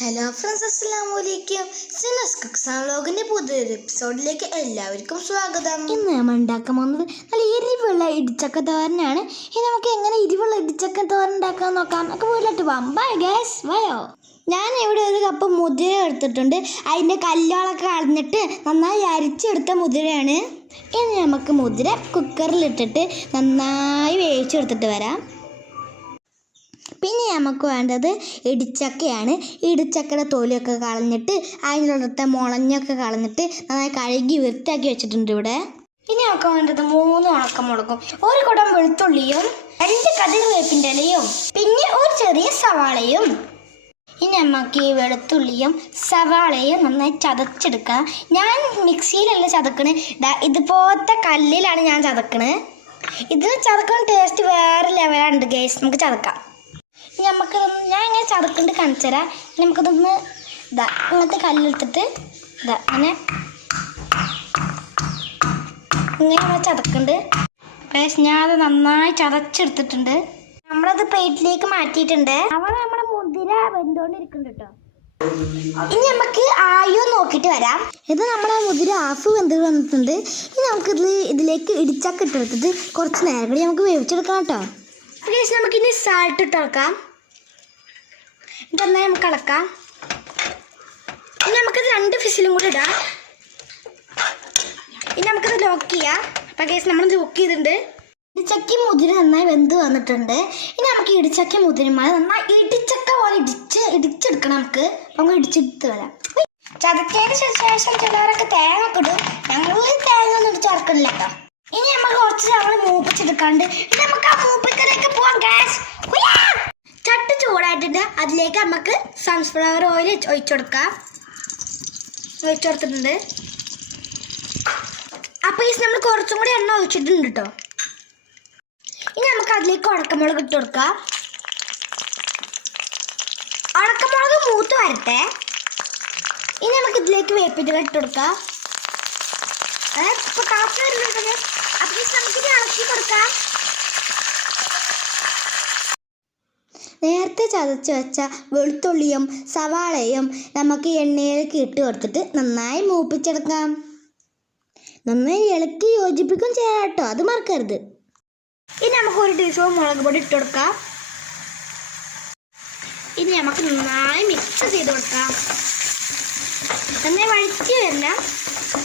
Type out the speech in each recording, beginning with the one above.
Hello friends, അസ്സലാമു അലൈക്കും. സിനസ് cooks വ്ലോഗിൻ്റെ പുതിയൊരു എപ്പിസോഡിലേക്ക് എല്ലാവർക്കും സ്വാഗതം. ഇന്ന് നമ്മൾ ഉണ്ടാക്കാൻ പോകുന്നത് നല്ല എരിവുള്ള ഇടിച്ചക്ക തോരനാണ്. ഇനി നമുക്ക് എങ്ങനെ എരിവുള്ള ഇടിച്ചക്ക തോരൻ ഉണ്ടാക്കാൻ നോക്കാം. നമുക്ക് വീട്ടിലോട്ട് പോകാം. ബൈ ഗൈസ്, വയോ. ഞാൻ ഇവിടെ ഒരു കപ്പ് മുതിര എടുത്തിട്ടുണ്ട്. അതിൻ്റെ കല്ലുകളൊക്കെ കളഞ്ഞിട്ട് നന്നായി അരിച്ചെടുത്ത മുതിരയാണ്. ഇനി നമുക്ക് മുതിര കുക്കറിലിട്ടിട്ട് നന്നായി വേവിച്ചെടുത്തിട്ട് വരാം. പിന്നെ നമുക്ക് വേണ്ടത് ഇടിച്ചക്കയാണ്. ഇടിച്ചക്കയുടെ തൊലിയൊക്കെ കളഞ്ഞിട്ട് അതിനുള്ളിലത്തെ മുളഞ്ഞൊക്കെ കളഞ്ഞിട്ട് നന്നായി കഴുകി വൃത്തിയാക്കി വെച്ചിട്ടുണ്ട് ഇവിടെ. ഇനി നമുക്ക് വേണ്ടത് 3 ഉണക്കമുളകും, 1 കുടം വെളുത്തുള്ളിയും, 2 കറിവേപ്പിൻ്റെ ഇലയും, പിന്നെ ഒരു ചെറിയ സവാളയും. ഇനി നമുക്ക് ഈ വെളുത്തുള്ളിയും സവാളയും നന്നായി ചതച്ചെടുക്കാം. ഞാൻ മിക്സിയിലല്ല ചതക്കണേ, ഇതുപോലത്തെ കല്ലിലാണ് ഞാൻ ചതക്കണേ. ഇതിന് ചതക്കുന്ന ടേസ്റ്റ് വേറെ ലെവലുണ്ട് ഗൈസ്. നമുക്ക് ചതക്കാം. നമുക്ക് ഞാൻ ഇങ്ങനെ ചതക്കുന്നുണ്ട് കാണിച്ചു തരാം. നമുക്കിതൊന്ന് അങ്ങനത്തെ കല്ലെടുത്തിട്ട് അങ്ങനെ ചതക്കുന്നുണ്ട്. ഞാൻ അത് നന്നായി ചതച്ചെടുത്തിട്ടുണ്ട്. നമ്മളത് പ്ലേറ്റിലേക്ക് മാറ്റിയിട്ടുണ്ട്. അവിടെ നമ്മുടെ മുതിര വെന്തുകൊണ്ടിരിക്കുന്നുണ്ട് കേട്ടോ. ഇനി നമുക്ക് ആയോ നോക്കിയിട്ട് വരാം. ഇത് നമ്മുടെ മുതിര ഹാഫ് വെന്ത് വന്നിട്ടുണ്ട്. ഇനി ഇതിലേക്ക് ഇടിച്ചക്ക ഇട്ടെടുത്തിട്ട് കുറച്ച് നേരം കൂടി നമുക്ക് വേവിച്ചെടുക്കാം കേട്ടോ. നമുക്കിനി സാൾട്ട് ഇട്ട് ഇളക്കാം. ഇതെന്നാൽ നമുക്ക് ഇളക്കാം. ഇനി നമുക്കിത് 2 ഫിസിലും കൂടി ഇടാം. ഇനി നമുക്കിത് ലോക്ക് ചെയ്യാം. അപ്പം കേസ് നമ്മൾ ലോക്ക് ചെയ്തിട്ടുണ്ട്. ഇടിച്ചക്ക മുതിര നന്നായി വെന്ത് വന്നിട്ടുണ്ട്. ഇനി നമുക്ക് ഇടിച്ചക്ക മുതിരമാല നന്നായി ഇടിച്ചക്ക പോലെ ഇടിച്ചെടുക്കണം. നമുക്ക് ഇടിച്ചെടുത്ത് വരാം. ചതച്ചതിന് ശേഷം ചിലവരൊക്കെ തേങ്ങ ഒക്കെ ഇടും. ഞങ്ങൾ തേങ്ങ ഒന്നും ഇട്ട് ചേർക്കണില്ല കേട്ടോ. ഇനി നമുക്ക് കുറച്ച് നമ്മൾ മൂപ്പിച്ചെടുക്കാണ്ട് നമുക്ക് ആ മൂപ്പിക്കലേക്ക് പോവാം. ഗ്യാസ് ചട്ടി ചൂടായിട്ടുണ്ട്. അതിലേക്ക് നമുക്ക് സൺഫ്ലവർ ഓയിൽ ഒഴിച്ചുകൊടുക്കാം. ഒഴിച്ചുകൊടുത്തിട്ടുണ്ട്. അപ്പോൾ ഈ നമ്മൾ കുറച്ചും കൂടി എണ്ണ ഒഴിച്ചിട്ടുണ്ട് കേട്ടോ. ഇനി നമുക്ക് അതിലേക്ക് ഉണക്കമുളക് ഇട്ട് കൊടുക്കാം. ഉണക്കമുളക് മൂത്ത് വരട്ടെ. ഇനി നമുക്ക് ഇതിലേക്ക് വേപ്പിൻ്റെ ഇട്ട് കൊടുക്കാം. ഇപ്പോൾ കാപ്പി വരുന്നുണ്ട്. അപ്പോൾ നമുക്കിത് ഇളക്കി കൊടുക്കാം. നേരത്തെ ചതച്ച് വെച്ച വെളുത്തുള്ളിയും സവാളയും നമുക്ക് എണ്ണയിലേക്ക് ഇട്ട് കൊടുത്തിട്ട് നന്നായി മൂപ്പിച്ചെടുക്കാം. നന്നായി ഇളക്കി യോജിപ്പിക്കും ചെയ്യാം കേട്ടോ, അത് മറക്കരുത്. ഇനി നമുക്ക് 1 ടീസ്പൂൺ മുളക് പൊടി ഇട്ട് കൊടുക്കാം. ഇനി നമുക്ക് നന്നായി മിക്സ് ചെയ്ത് കൊടുക്കാം. നന്നായി വഴറ്റി വരണം.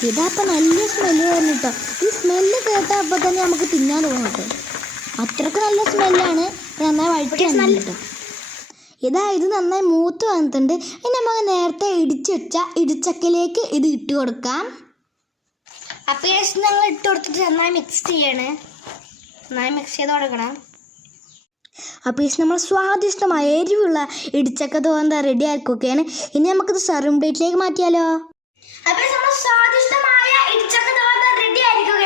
ഇതപ്പോൾ നല്ല സ്മെല്ല് വരുന്നു കേട്ടോ. ഈ സ്മെല്ല് കേട്ടാൽ അപ്പോൾ തന്നെ നമുക്ക് തിന്നാൻ തോന്നും കേട്ടോ. അത്രയ്ക്ക് നല്ല സ്മെല്ലാണ്. നന്നായി വഴറ്റി വന്നില്ല കേട്ടോ. ഇത് നന്നായി മൂത്ത് വന്നിട്ടുണ്ട്. ഇനി നമുക്ക് നേരത്തെ ഇടിച്ച് വെച്ച ഇടിച്ചക്കയിലേക്ക് ഇത് ഇട്ട് കൊടുക്കാം. അപ്പോൾ ഞങ്ങൾ ഇട്ട് കൊടുത്തിട്ട് നന്നായി മിക്സ് ചെയ്യണേ. നന്നായി മിക്സ് ചെയ്ത് കൊടുക്കണം. അപ്പോൾ നമ്മൾ സ്വാദിഷ്ടമായ എരിവുള്ള ഇടിച്ചക്ക തോന്നുന്ന റെഡി ആക്കുകയാണ്. ഇനി നമുക്കിത് സർവിംഗ് പ്ലേറ്റിലേക്ക് മാറ്റിയാലോ. അപ്പോൾ നമ്മൾ സ്വാദിഷ്ടമായ ഇടിച്ചക്ക തോന്നുന്ന റെഡി ആയിരിക്കുകയാണ്.